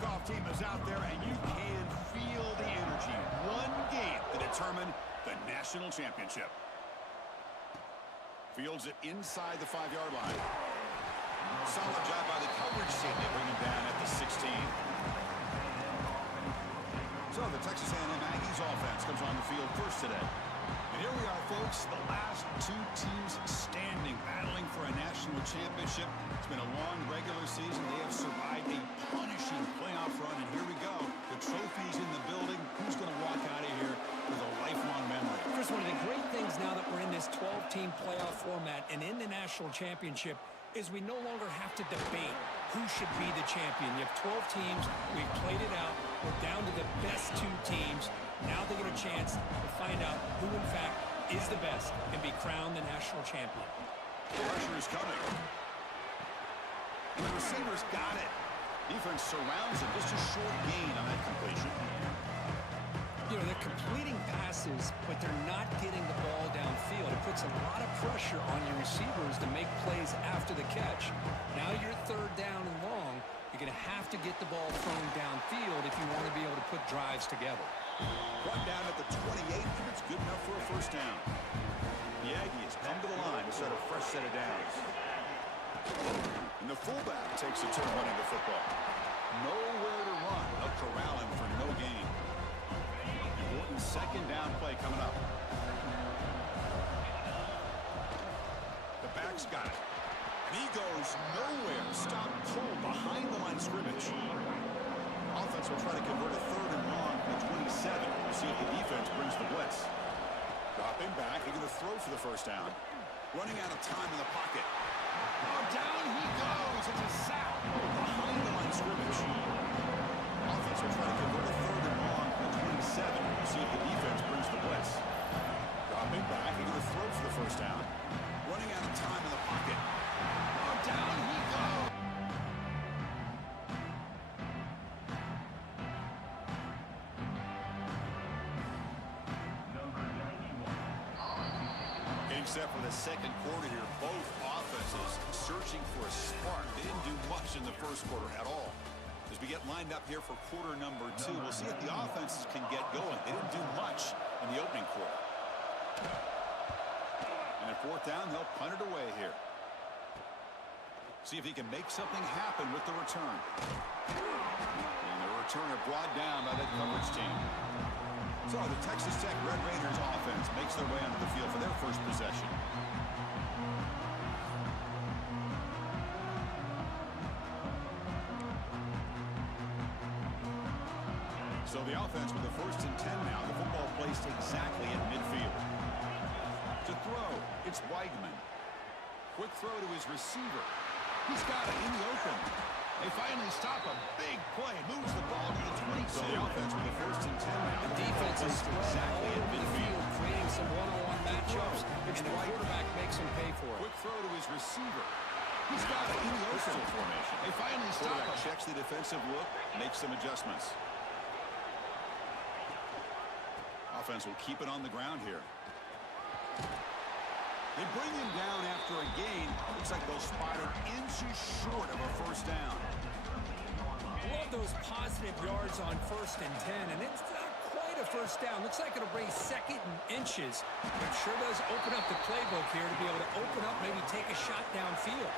kickoff team is out there, and you can feel the energy. One game to determine the national championship. Fields it inside the 5-yard line. Solid job by the coverage team. They bring him down at the 16. So the Texas A&M Aggies offense comes on the field first today. And here we are, folks, the last two teams standing, battling for a national championship. It's been a long regular season. They have survived a punishing playoff run, and here we go. The trophy's in the building. Who's going to walk out of here with a lifelong memory? Chris, one of the great things now that we're in this 12-team playoff format and in the national championship is we no longer have to debate who should be the champion. You have 12 teams. We've played it out. We're down to the best two teams. Now they get a chance to find out who, in fact, is the best and be crowned the national champion. Pressure is coming. And the receivers got it. Defense surrounds him. Just a short gain on that completion. You know, they're completing passes, but they're not getting the ball downfield. It puts a lot of pressure on your receivers to make plays after the catch. Now you're third down and long. You're going to have to get the ball thrown downfield if you want to be able to put drives together. Brought down at the 28, and it's good enough for a first down. The Aggies come to the line to set a fresh set of downs. And the fullback takes a turn running the football. Nowhere to run. They'll corral him for no gain. Important second down play coming up. The back's got it. And he goes nowhere. Stop pull behind the line of scrimmage. Offense will try to convert a third and long from the 27. We'll see if the defense brings the blitz. Dropping back. They're going to throw for the first down. Running out of time in the pocket. Oh, down he goes. It's a sack behind the line of scrimmage. Offense will try to convert a third and long from the 27. We'll see if the defense brings the blitz. Dropping back. They're going to throw for the first down. Running out of time in the pocket. Oh, down he goes. Set for the second quarter here. Both offenses searching for a spark. They didn't do much in the first quarter at all. As we get lined up here for quarter number 2, we'll see if the offenses can get going. They didn't do much in the opening quarter. And at fourth down, they'll punt it away here. See if he can make something happen with the return. And the returner brought down by that coverage team. So the Texas Tech Red Raiders offense makes their way onto the field for their first possession. So the offense with the first and 10 now. The football placed exactly at midfield. To throw, it's Weigman. Quick throw to his receiver. He's got it in the open. They finally stop a big play. Moves the ball to the 22. So the offense with the first and 10 now. The defense is exactly at midfield, creating some one-on-one matchups, and the quarterback makes him pay for it. Quick throw to his receiver. He's got it in the open formation. They finally stop him. Checks the defensive look, makes some adjustments. Offense will keep it on the ground here. They bring him down after a gain. Looks like they'll spot him inches short of a first down. Love those positive yards on first and 10, and it's not quite a first down. Looks like it'll bring second and inches, but sure does open up the playbook here to be able to open up, maybe take a shot downfield.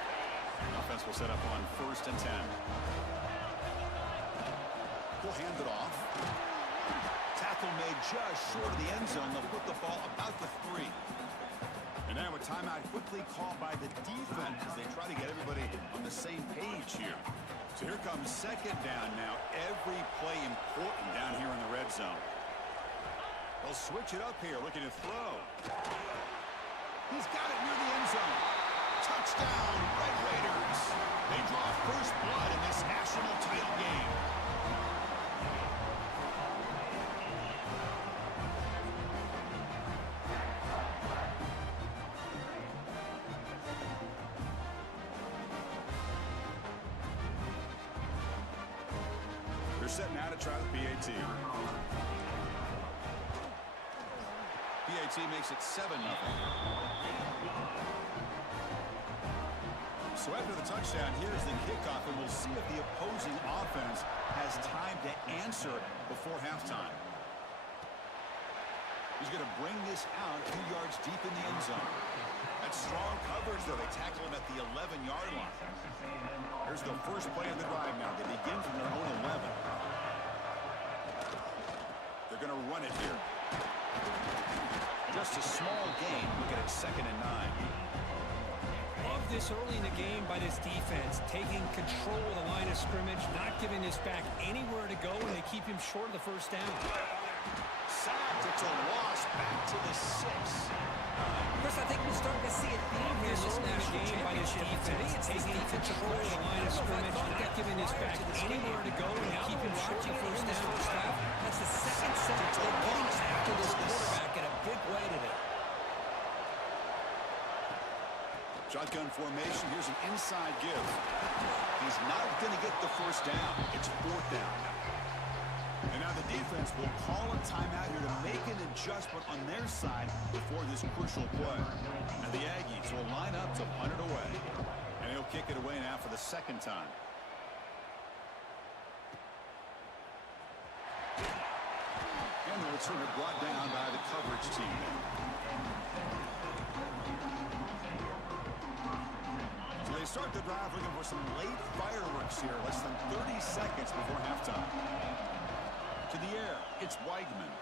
Offense will set up on first and 10. We'll hand it off. Tackle made just short of the end zone. They'll put the ball about the 3. And now a timeout quickly called by the defense as they try to get everybody on the same page here. So here comes second down now. Every play important down here in the red zone. They'll switch it up here, looking to throw. He's got it near the end zone. Touchdown, Red Raiders. They draw first blood in this national title game. Set now to try the PAT. PAT makes it 7-0. So after the touchdown, here's the kickoff, and we'll see if the opposing offense has time to answer before halftime. He's going to bring this out 2 yards deep in the end zone. That's strong coverage, though. They tackle him at the 11-yard line. Here's the first play of the drive now. They begin from their own 11. They're going to run it here. Just a small gain. Look at it, 2nd and 9. Love this early in the game by this defense, taking control of the line of scrimmage, not giving this back anywhere to go, and they keep him short of the first down. Sacked. It's a loss back to the 6. Chris, I think we're starting to see a theme here in this national championship. To me, it's taking control of the line of scrimmage, not giving this back anywhere to go, and keep him short of the first down. That's the second sack they're getting after this quarterback in a big way today. Shotgun formation. Here's an inside give. He's not going to get the first down. It's 4th down. And now the defense will call a timeout here to make an adjustment on their side before this crucial play. And the Aggies will line up to punt it away. And he'll kick it away now for the 2nd time. And the returner brought down by the coverage team. They start the drive looking for some late fireworks here. Less than 30 seconds before halftime. To the air, it's Weidman.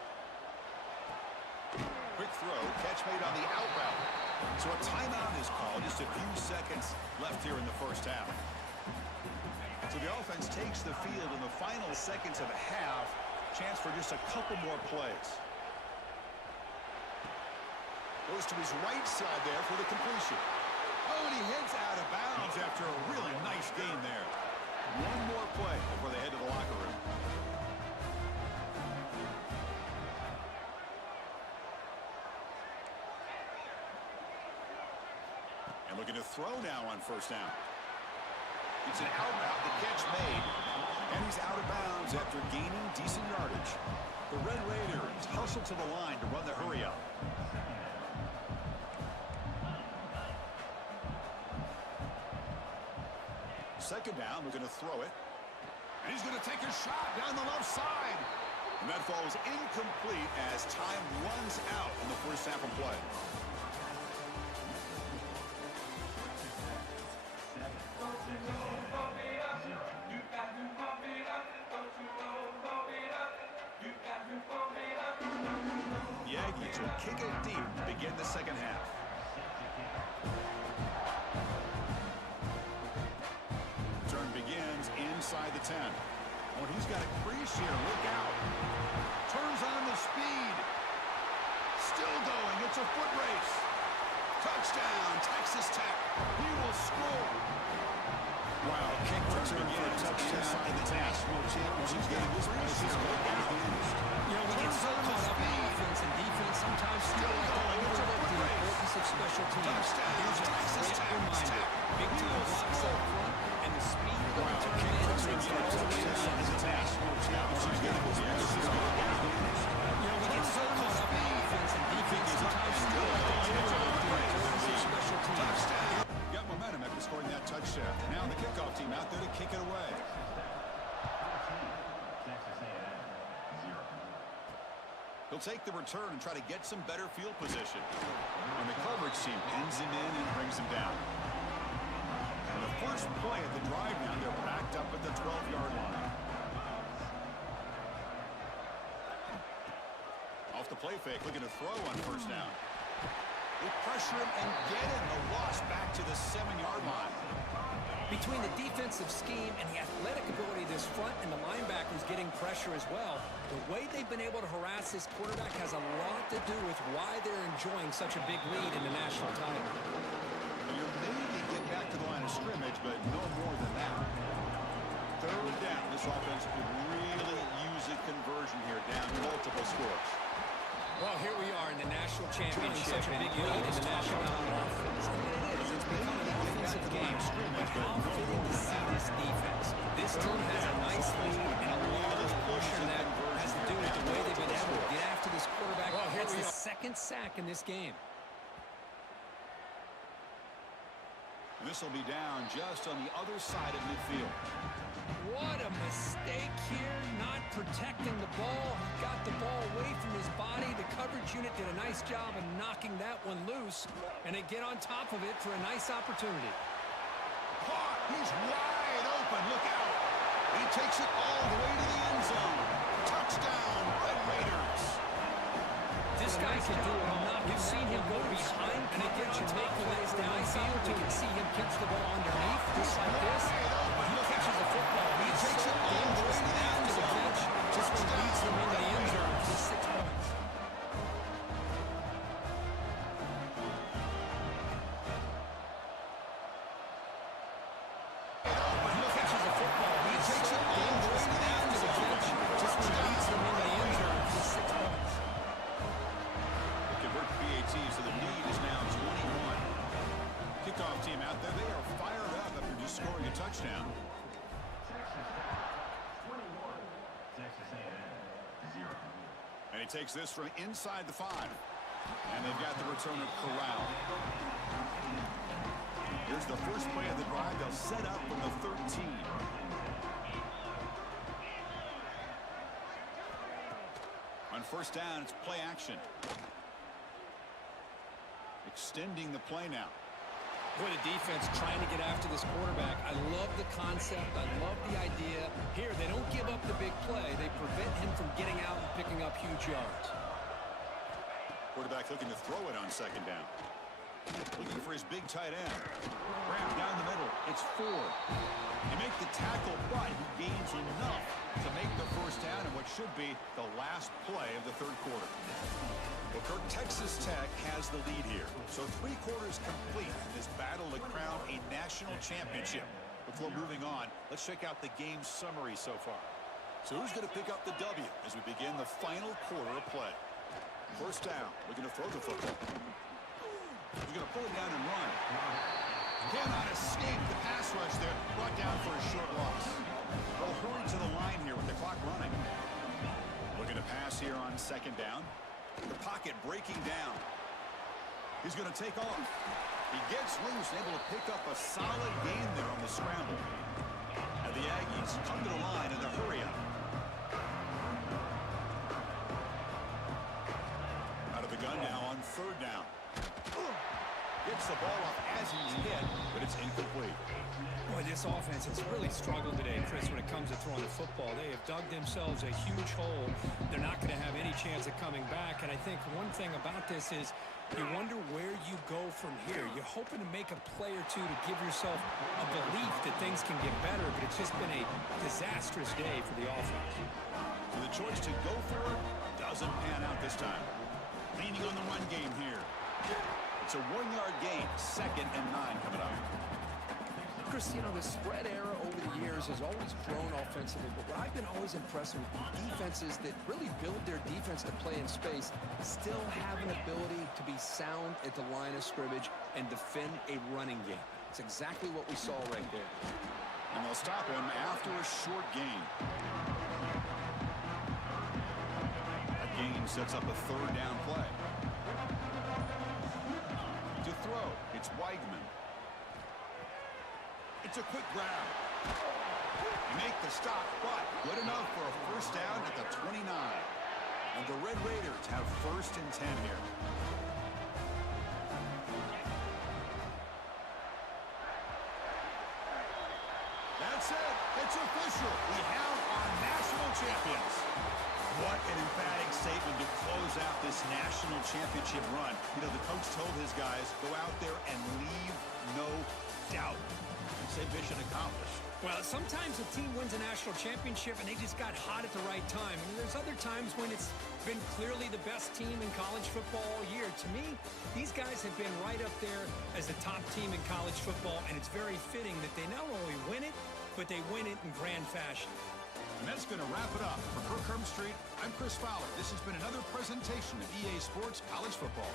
Quick throw, catch made on the out route. So a timeout is called. Just a few seconds left here in the first half. So the offense takes the field in the final seconds of the half. Chance for just a couple more plays. Goes to his right side there for the completion. Oh, and he heads out of bounds after a really nice game there. One more play before they head to the locker room. And looking to throw now on first down. It's an out route, the catch made. And he's out of bounds after gaining decent yardage. The Red Raiders hustle to the line to run the hurry up. Second down, we're going to throw it. And he's going to take a shot down the left side. And that falls incomplete as time runs out in the first half of play. The Aggies will kick it deep to begin the second half. Begins inside the 10. Oh, he's got a crease here. Look out. Turns on the speed. Still going. It's a foot race. Touchdown, Texas Tech. He will score. Wow, kick return for a touchdown inside the 10. National championship game. This place is look out. You know, we get so caught up in offense and defense, sometimes still going. It's a foot race. The importance of special teams. Touchdown, Here's a Texas great Tech. reminder. Big time blocks up front and the speed of the return man is all the way around. You know, we get so caught up in offense and defense, sometimes still going. It's a importance of special teams. Got momentum after scoring that touchdown. Now the kickoff team out there to kick it away. He'll take the return and try to get some better field position. And the coverage team pins him in and brings him down. And the first play of the drive now, they're backed up at the 12-yard line. Off the play fake, looking to throw on first down. They pressure him and get him. The loss back to the 7-yard line. Between the defensive scheme and the athletic ability of this front and the linebackers getting pressure as well, the way they've been able to harass this quarterback has a lot to do with why they're enjoying such a big lead in the national title. You're maybe get back to the line of scrimmage, but no more than that. Third down. This offense could really use a conversion here, down multiple scores. Well, here we are in the national championship. Such a big lead in the national offense. It's become an offensive game. But how fitting to see this defense. This team has a nice lead, and a large portion of that has to do with the way they've been able to get after this quarterback. Well, that's the second sack in this game. This will be down just on the other side of midfield. What a mistake here, not protecting the ball. He got the ball away from his body. The coverage unit did a nice job of knocking that one loose, and they get on top of it for a nice opportunity. Caught. He's wide open. Look out. He takes it all the way to the end zone. Touchdown, Red Raiders. This guy can do it all. You've seen him go behind and get on top of it for a nice field. You can see him catch the ball underneath, just like this. He catches the football. He takes it all the way after the catch. Just leads them into the end zone for 6 points. He catches the football. He takes it all the way after the catch. Just leads them into the end zone for 6 points. Convert PAT, so the lead is now 21. Kickoff team out there, they are fired up after just scoring a touchdown. And he takes this from inside the 5. And they've got the returner corralled. Here's the first play of the drive. They'll set up from the 13. On first down, it's play action. Extending the play now. Boy, the defense trying to get after this quarterback. I love the concept. I love the idea. Here, they don't give up the big play. They prevent him from getting out and picking up huge yards. Quarterback looking to throw it on second down. Looking for his big tight end. Wrap down the middle. It's 4. They make the tackle, but he gains enough to make the first down in what should be the last play of the third quarter. Well, Kirk, Texas Tech has the lead here. So 3 quarters complete in this battle to crown a national championship. Before moving on, let's check out the game summary so far. So who's going to pick up the W as we begin the final quarter of play? First down, looking to throw the football. He's going to pull it down and run. Cannot escape the pass rush there. Brought down for a short loss. They'll hurry to the line here with the clock running. Looking to pass here on second down. The pocket breaking down. He's going to take off. He gets loose, able to pick up a solid gain there on the scramble. And the Aggies come to the line in the hurry up. Out of the gun now on third down. Gets the ball off as he's hit, but it's incomplete. Boy, this offense has really struggled today, Chris, when it comes to throwing the football. They have dug themselves a huge hole. They're not going to have any chance of coming back. And I think one thing about this is you wonder where you go from here. You're hoping to make a play or two to give yourself a belief that things can get better, but it's just been a disastrous day for the offense. So the choice to go for it doesn't pan out this time. Leaning on the run game here. It's a 1-yard gain, 2nd and 9 coming up. Chris, you know, the spread era over the years has always grown offensively, but what I've been always impressed with defenses that really build their defense to play in space still have an ability to be sound at the line of scrimmage and defend a running game. It's exactly what we saw right there. And they'll stop him after a short gain. That gain sets up a third down play. To throw, it's Weigman. It's a quick grab. They make the stop, but good enough for a first down at the 29. And the Red Raiders have 1st and 10 here. That's it. It's official. We have our national champions. What an emphatic statement to close out this national championship run. You know, the coach told his guys, go out there and leave no doubt. Say mission accomplished. Well, sometimes a team wins a national championship and they just got hot at the right time. And there's other times when it's been clearly the best team in college football all year. To me, these guys have been right up there as the top team in college football, and it's very fitting that they not only win it, but they win it in grand fashion. And that's going to wrap it up. For Kirk Street, I'm Chris Fowler. This has been another presentation of EA Sports College Football.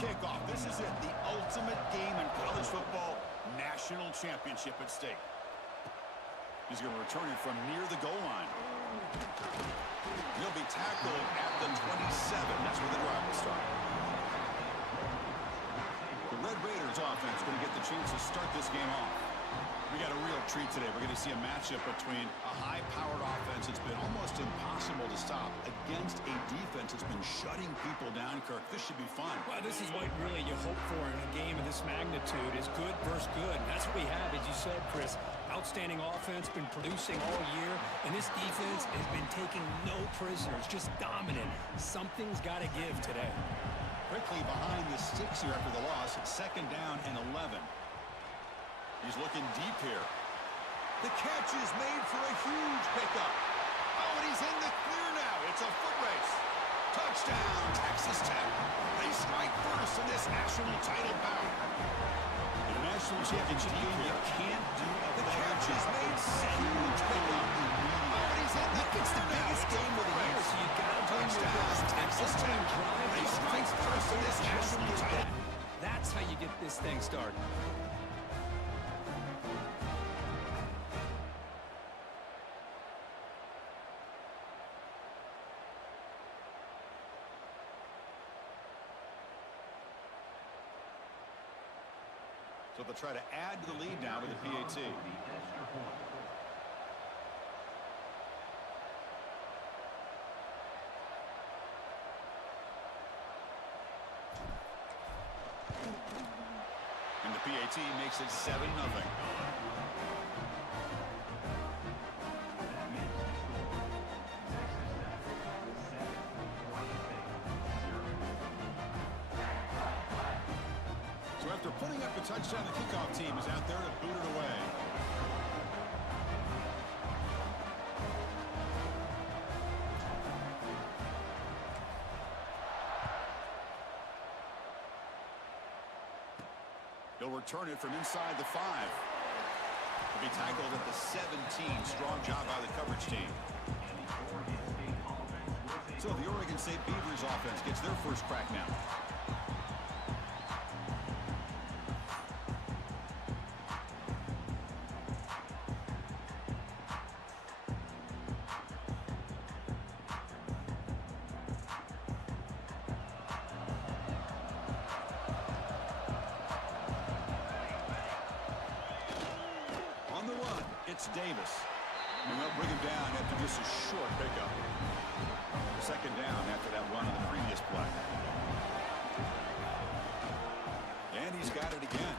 kickoff. This is it, the ultimate game in college football, national championship at stake. He's going to return it from near the goal line. He'll be tackled at the 27. That's where the drive will start. The Red Raiders offense going to get the chance to start this game off. We got a real treat today. We're going to see a matchup between a high-powered offense that's been almost impossible to stop against a defense that's been shutting people down, Kirk. This should be fun. Well, this is what really you hope for in a game of this magnitude is good versus good. And that's what we have, as you said, Chris. Outstanding offense, been producing all year, and this defense has been taking no prisoners, just dominant. Something's got to give today. Quickly behind the sticks here after the loss. It's 2nd down and 11. He's looking deep here. The catch is made for a huge pickup. Oh, and he's in the clear now. It's a foot race. Touchdown, Texas Tech. They strike first in this national title bout. In a national championship game, you can't do a the catch is made for a huge pickup. Oh, and he's in the clear now. It's the biggest game of the year, so you got to bring your best. Texas Tech. They strike first in this national title. That's how you get this thing started. So they'll try to add to the lead now with the PAT. And the PAT makes it 7-0. After putting up a touchdown, the kickoff team is out there to boot it away. He'll return it from inside the 5. He'll be tackled at the 17. Strong job by the coverage team. So the Oregon State Beavers offense gets their first crack now. It's Davis. And they'll bring him down after just a short pickup. 2nd down after that run on the previous play. And he's got it again.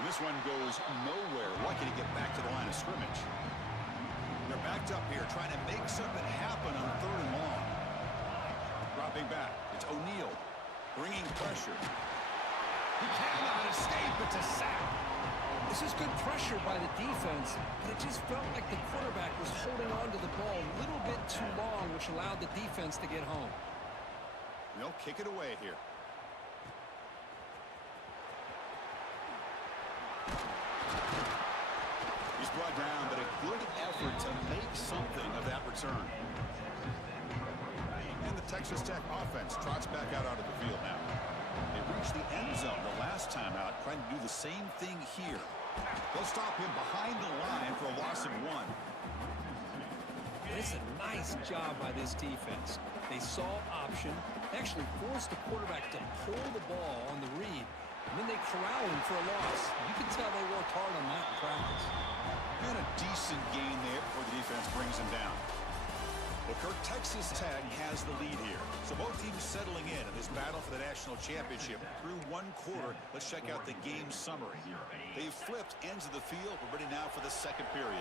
And this one goes nowhere. Lucky to get back to the line of scrimmage. They're backed up here trying to make something happen on 3rd and long. Dropping back. It's O'Neal bringing pressure. He cannot escape. It's a sack. This is good pressure by the defense, but it just felt like the quarterback was holding on to the ball a little bit too long, which allowed the defense to get home. They'll kick it away here. He's brought down, but a good effort to make something of that return. And the Texas Tech offense trots back out onto the field now. They reached the end zone the last time out, trying to do the same thing here. They'll stop him behind the line for a loss of 1. It's a nice job by this defense. They saw option, actually forced the quarterback to pull the ball on the read, and then they corral him for a loss. You can tell they worked hard on that in practice. And a decent gain there before the defense brings him down. Well, Kirk, Texas Tech has the lead here. So both teams settling in this battle for the national championship through 1 quarter. Let's check out the game summary. They've flipped ends of the field. We're ready now for the 2nd period.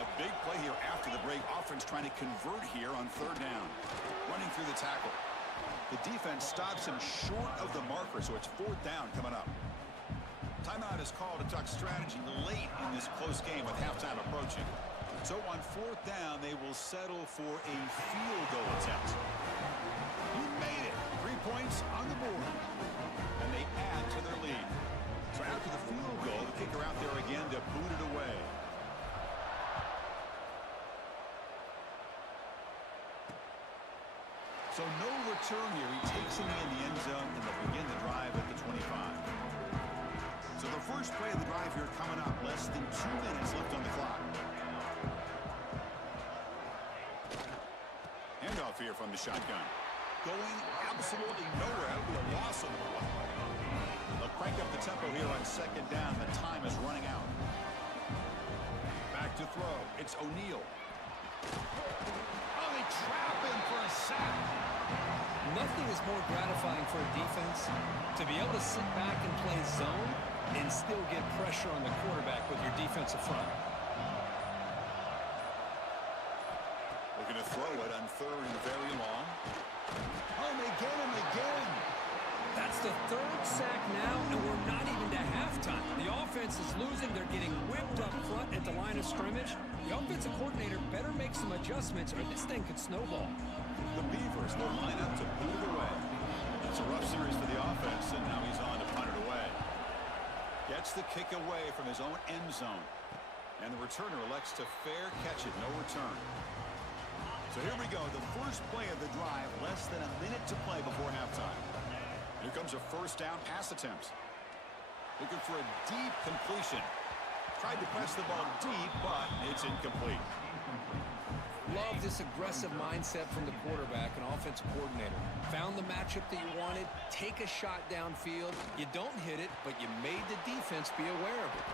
A big play here after the break. Offense trying to convert here on 3rd down. Running through the tackle. The defense stops him short of the marker, so it's 4th down coming up. Timeout is called to talk strategy late in this close game with halftime approaching. So on 4th down, they will settle for a field goal attempt. He made it. 3 points on the board. And they add to their lead. So after the field goal, the kicker out there again to boot it away. So no return here. He takes him in the end zone, and they'll begin the drive at the 25. So the first play of the drive here coming up. Less than 2 minutes left on the clock. Handoff here from the shotgun. Going absolutely nowhere. That would be a loss on the play. They'll crank up the tempo here on second down. The time is running out. Back to throw. It's O'Neal. Oh, they trap him for a sack. Nothing is more gratifying for a defense to be able to sit back and play zone and still get pressure on the quarterback with your defensive front. Looking to throw it on third and very long. Oh, they get him again. That's the third sack now, and we're not even to halftime. The offense is losing. They're getting whipped up front at the line of scrimmage. The offensive coordinator better make some adjustments or this thing could snowball. The Beavers will line up to boot it away. It's a rough series for the offense, and now he's on to punt it away. Gets the kick away from his own end zone. And the returner elects to fair catch it, no return. So here we go, the first play of the drive, less than a minute to play before halftime. Here comes a first down pass attempt. Looking for a deep completion. Tried to press the ball deep, but it's incomplete. Love this aggressive mindset from the quarterback and offensive coordinator. Found the matchup that you wanted, take a shot downfield. You don't hit it, but you made the defense be aware of it.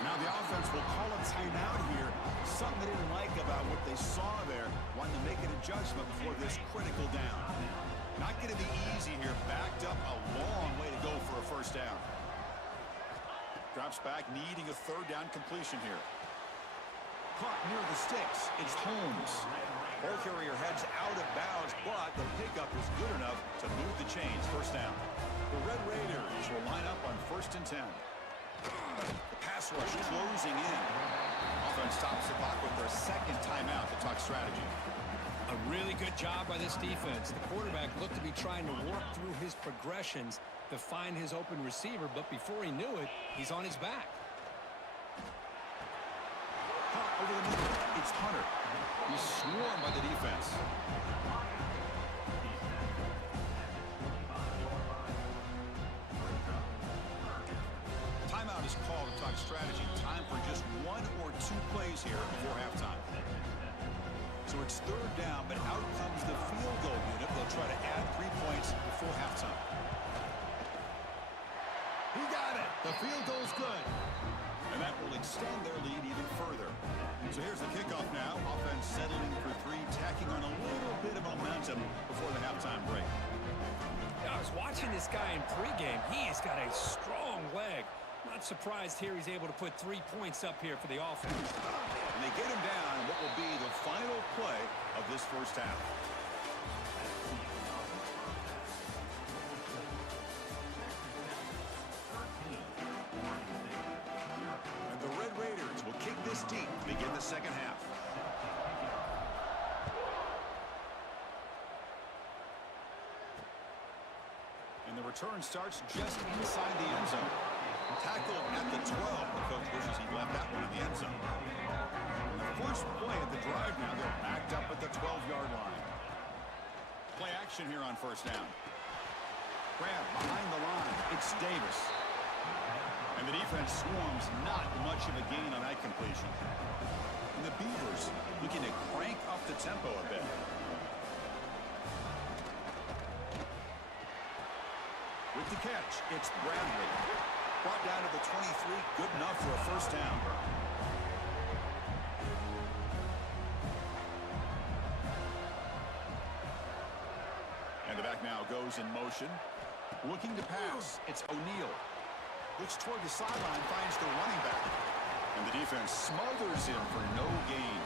Now the offense will call a timeout here. Something they didn't like about what they saw there. Wanting to make an adjustment before this critical down. Not going to be easy here. Backed up a long way to go for a first down. Drops back, needing a third down completion here. Caught near the sticks. It's Holmes. Ball carrier heads out of bounds, but the pickup is good enough to move the chains. First down. The Red Raiders will line up on 1st and 10. The pass rush closing in. Offense stops the clock with their second timeout to talk strategy. A really good job by this defense. The quarterback looked to be trying to work through his progressions to find his open receiver, but before he knew it, he's on his back. Caught over the middle. It's Hunter. He's swarmed by the defense. Timeout is called to talk strategy. Time for just 1 or 2 plays here before halftime. So it's third down, but out comes the field goal unit. They'll try to add 3 points before halftime. He got it. The field goal's good. And that will extend their lead even further. So here's the kickoff now. Offense settling for 3, tacking on a little bit of momentum before the halftime break. I was watching this guy in pregame. He's got a strong leg. Not surprised here he's able to put 3 points up here for the offense. And they get him down in what will be the final play of this first half. And the Red Raiders will kick this deep to begin the second half. And the return starts just inside the end zone. Tackled at the 12. The coach wishes he'd left that one in the end zone. And the first play of the drive now, they're backed up at the 12-yard line. Play action here on first down. Grab behind the line. It's Davis. And the defense swarms, not much of a gain on that completion. And the Beavers looking to crank up the tempo a bit. With the catch, it's Bradley. Brought down to the 23, good enough for a first down. And the back now goes in motion. Looking to pass, it's O'Neal. Looks toward the sideline, finds the running back. And the defense smothers him for no gain.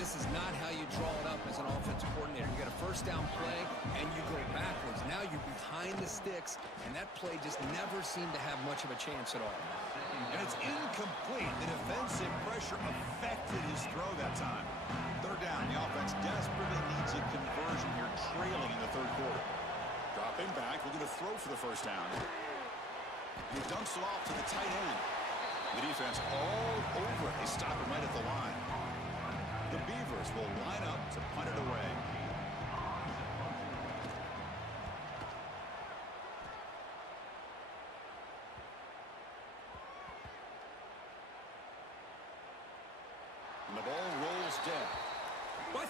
This is not how you draw it up as an offensive coordinator. You get a first down play, and you go backwards. Now you're behind the sticks, and that play just never seemed to have much of a chance at all. And it's incomplete. The defensive pressure affected his throw that time. Third down, the offense desperately needs a conversion here, trailing in the third quarter. Dropping back, looking to throw for the first down. He dumps it off to the tight end. The defense all over it. They stop him right at the line. The Beavers will line up to punt it away.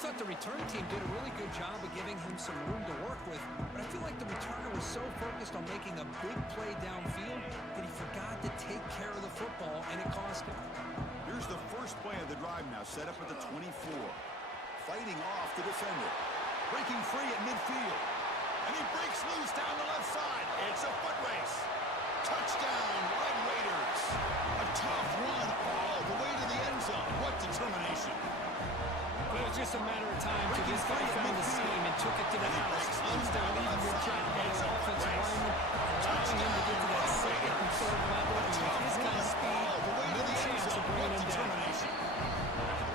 thought the return team did a really good job of giving him some room to work with, but I feel like the returner was so focused on making a big play downfield that he forgot to take care of the football, and it cost him. Here's the first play of the drive now, set up at the 24. Fighting off the defender. Breaking free at midfield. And he breaks loose down the left side. It's a foot race. Touchdown, Red Raiders. A tough run all the way to the end zone. What determination. Well, it was just a matter of time till this guy found the seam and took it to the house. Instead of leaving your track by his offensive lineman, allowing him to get to that second and third level, and with his kind of speed, no chance of bringing him down.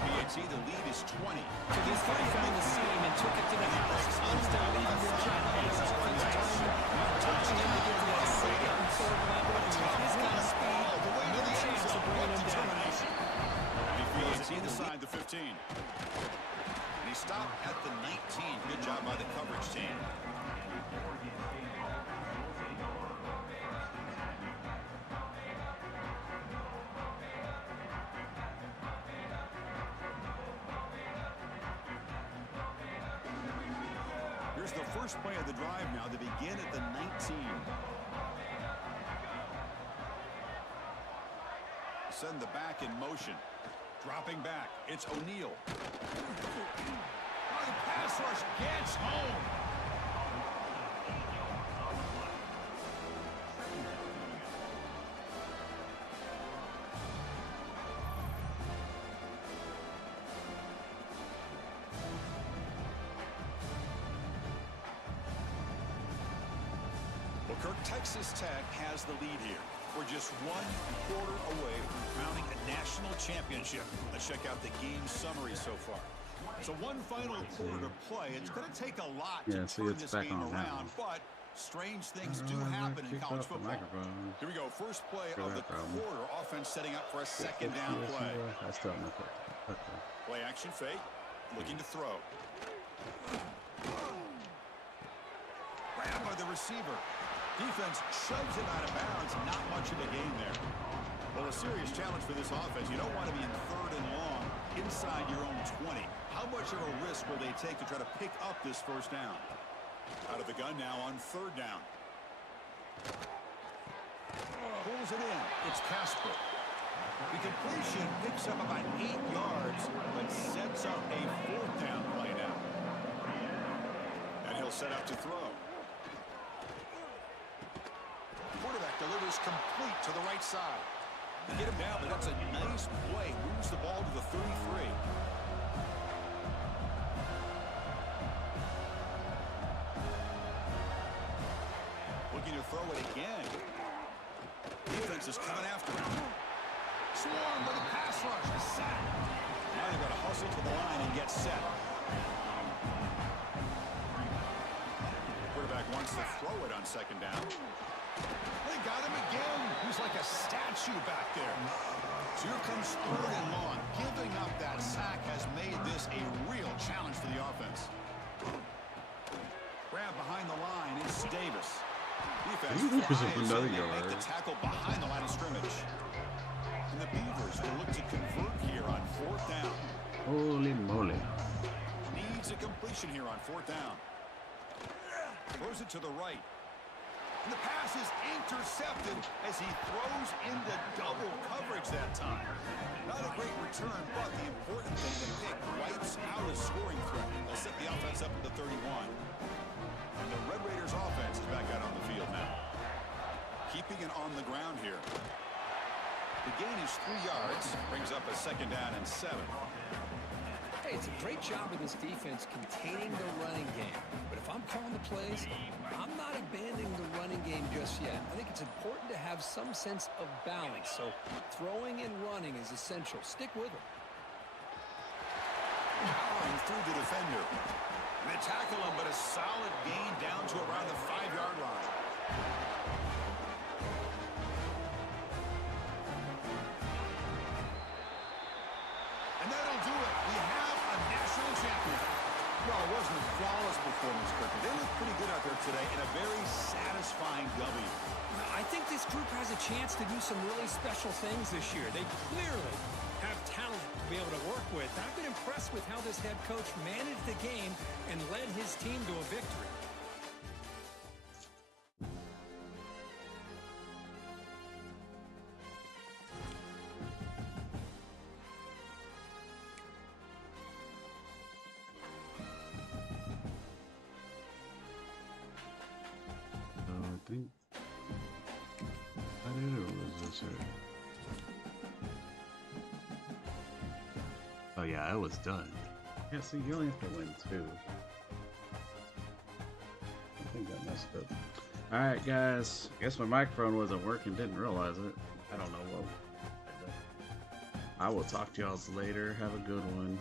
PNC, the lead is 20. So this guy found the seam and took it to the house. Instead of leaving your track by his offensive lineman, allowing him to get to that second and third level, and with his kind of speed, no chance of bringing him down. PNC inside the 15. And he stopped at the 19. Good job by the coverage team. Here's the first play of the drive now. They begin at the 19. Send the back in motion. Dropping back, it's O'Neal. The pass rush gets home. Well, Kirk, Texas Tech has the lead here. We're just 1 quarter away from crowning a national championship. Let's check out the game summary so far. So one final quarter to play. It's going to take a lot to turn this game around, but strange things do happen in college football. Here we go. First play of the quarter. Offense setting up for a second down play. Play action fake. Looking to throw. Grabbed by the receiver. Defense shoves him out of bounds. Not much of a gain there. Well, a serious challenge for this offense. You don't want to be in third and long inside your own 20. How much of a risk will they take to try to pick up this first down? Out of the gun now on third down. Pulls it in. It's Casper. The completion picks up about 8 yards, but sets up a fourth down play now. And he'll set up to throw. Quarterback delivers complete to the right side. They get him down, but that's a nice play. Moves the ball to the 33. Looking to throw it again. Defense is coming after him. Swarm with a pass rush. A sack. Now they've got to hustle to the line and get set. Quarterback wants to throw it on second down. They got him again. He's like a statue back there. So here comes third and long. Giving up that sack has made this a real challenge for the offense. Grab behind the line is Davis. Defense flies and they make the tackle behind the line of scrimmage. And the Beavers will look to convert here on fourth down. Holy moly. Needs a completion here on fourth down. Throws it to the right. And the pass is intercepted as he throws into double coverage that time. Not a great return, but the important thing, the pick wipes out a scoring threat. They'll set the offense up at the 31. And the Red Raiders offense is back out on the field now. Keeping it on the ground here. The gain is 3 yards, brings up a second down and 7. Hey, it's a great job of this defense containing the running game. But if I'm calling the plays, I'm not abandoning the running game just yet. I think it's important to have some sense of balance. So throwing and running is essential. Stick with it. Powering through the defender. And they tackle him, but a solid gain down to around the 5-yard line. And that'll do it. We have a national champion. Well, it wasn't a flawless performance, Kirk. They look pretty good out there today in a very satisfying W. I think this group has a chance to do some really special things this year. They clearly have talent to be able to work with. I've been impressed with how this head coach managed the game and led his team to a victory. I think I did it, or was this it? Oh yeah, I was done. Yeah, see, you only have to win 2. I think I messed up. Alright guys, I guess my microphone wasn't working, didn't realize it. I don't know what. I will talk to y'all later. Have a good one.